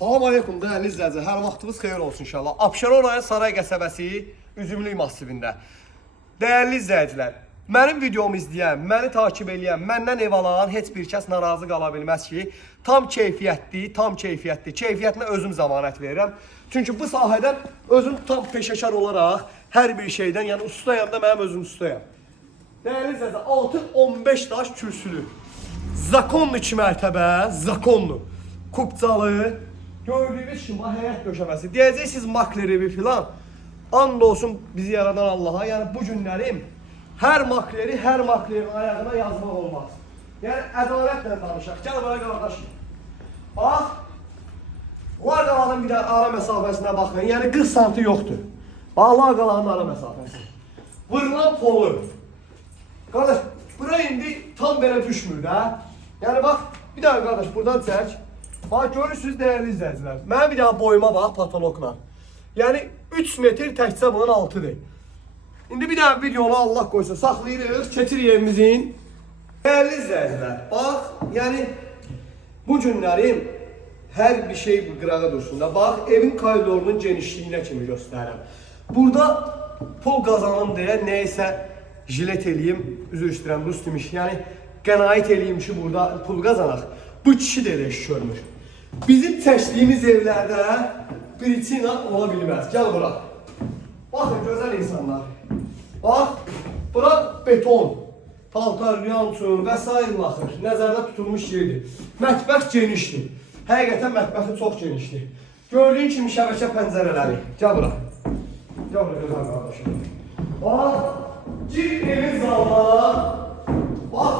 Salam aleykum dəyərli izləyicilər. Hər vaxtınız xeyir olsun inşallah. Abşeron rayon Saray qəsəbəsi Üzümlük massivində. Dəyərli izləyicilər, mənim videomu izləyən, məni takib edən, məndən ev alan heç bir kəs narazı qala bilməz ki, tam keyfiyyətli, keyfiyyətinə özüm zəmanət verirəm. Çünki bu sahədən özüm tam peşəkar olaraq hər bir şeydən, yəni ustayam da mənim özüm ustayam. Dəyərli izləyicilər, 6-15 daş kürsülü. Zakonlu 2 mərtəbə, zakonlu. Kupcalı. Gördüyünüz kimi həyət döşəməsi. Deyəcəksiniz makler evi filan. And olsun bizi yaradan Allaha. Yəni bu günlərim hər maklerin ayağına yazmaq olmaz. Yəni ədalətlə danışaq. Gəl bana qardaşım. Bax. Var qalanın bir də ara məsafəsinə baxın. Yəni 40 santi yoxdur. Bağlar qalanın ara məsafəsi. Vırılan polu. Qardaş, bura indi tam belə düşmür də. Yəni bax, bir daha qardaş buradan çək. Bax, görürsünüz dəyərli izləyicilər. Mənim bir daha boyuma bax, patologla. Yəni 3 metr təkcə bunun altıdır. İndi bir daha videonu Allah qoysa saxlayırıq, keçirik evimizin. Dəyərli izləyicilər, bax, yəni bu günlərim hər bir şey bu qırağa dursun da. Bax, evin koridorunun genişliyinə kimi göstərirəm. Burada pul qazanım deyə nəysə jilet eləyim, üzr istəyirəm, rus demiş. Yəni qənaət eləyim ki, burada pul qazanaq. Bu kişi də elə iş görmür. Bizim çəkdiyimiz evlərdə birisi ilə ola bilməz. Gəl bura. Baxın, gözəl insanlar. Bax, bura beton, paltar, yançun və s. baxır. Nəzərdə tutulmuş yerdir. Mətbəx genişdir. Həqiqətən mətbəxi çox genişdir. Gördüyün kimi şəbəkə pəncərələri. Gəl bura. Gəl bura, gözəl qardaşım. Bax, gir evin zalına. Bax,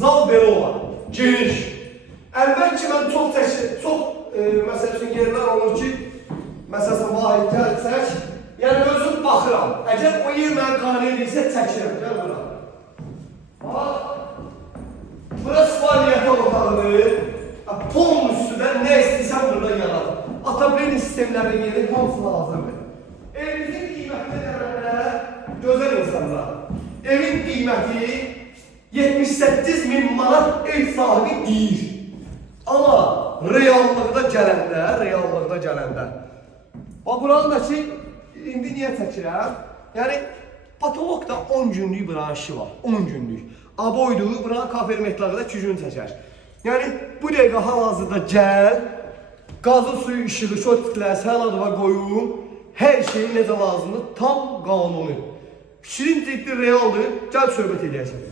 zal belə olar. Geniş. Əlbəttə ki, mən çox məsəl üçün yerlər olur ki, məsələn, vahid gəlsək, yəni özüm baxıram. Əgər o yer mənə qane edirsə, çəkirəm. Gəl bura. Bax, burası fəaliyyət otağıdır. Pol üstüdən nə istəyirsən burada yarar. Ataberin sistemlərin yeri hamısına hazırdır. Evimizin qiymətli dərəmlər, gözəl insanlar. Evin qiyməti 78.000 manat ev sahibi deyir. Amma reallıqda gələndə. Bax, buranın da ki, indi niyə çəkirəm? Yəni, patologda 10 günlük branşı var, 10 günlük. Aboydu, buranın kafermetlağı da 2 gün çəkər. Yəni, bu dəqiqə hal-hazırda gəl, qazın suyu, işığı, şotiklər, sənadıva qoyun, hər şeyi necə lazımdır, tam qanuni. Şirin ciddi realdır, gəl söhbət edəyəsən.